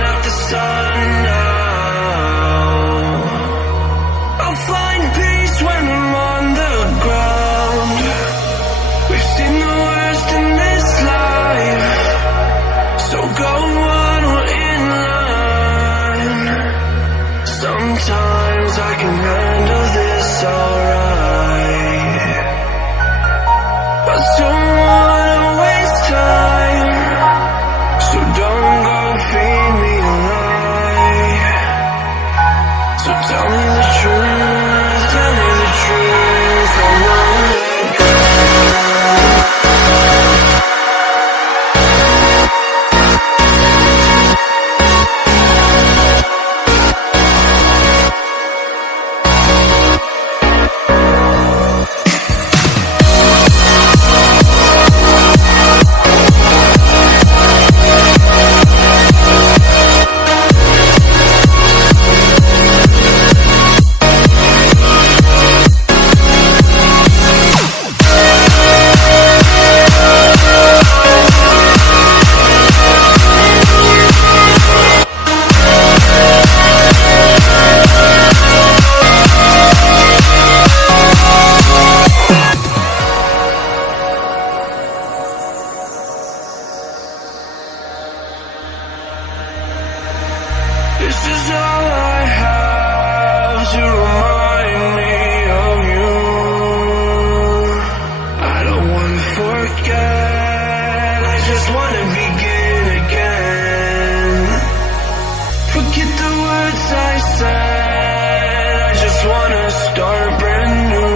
at the sun now. I'll find peace when I'm on the ground. We've seen the worst in this life, so go on, we're in line. Sometimes I can handle this alright, but don't wanna waste time, so don't go feed me a lie. So tell me the truth, tell me the truth, I won't let go. This is all I have to remind me of you. I don't wanna forget, I just wanna begin again. Forget the words I said, I just wanna start brand new.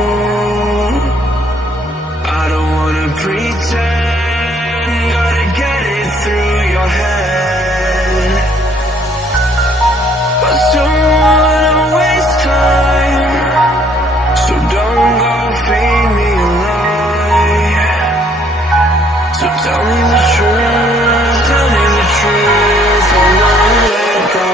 I don't wanna pretend, gotta get it through your head. I don't wanna waste time, so don't go feed me a lie. So tell me the truth, tell me the truth, I won't let go.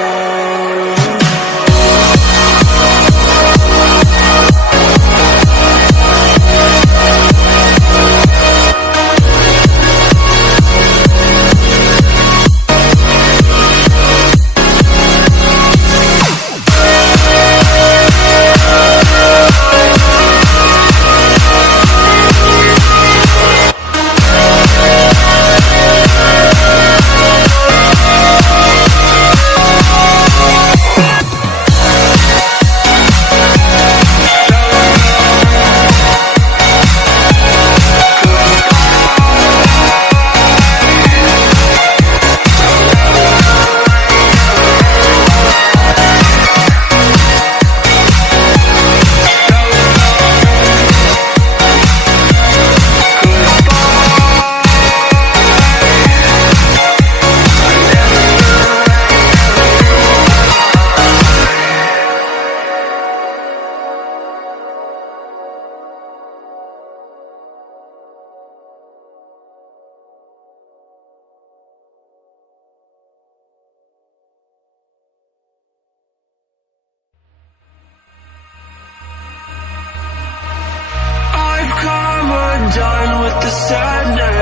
Done with the sadness.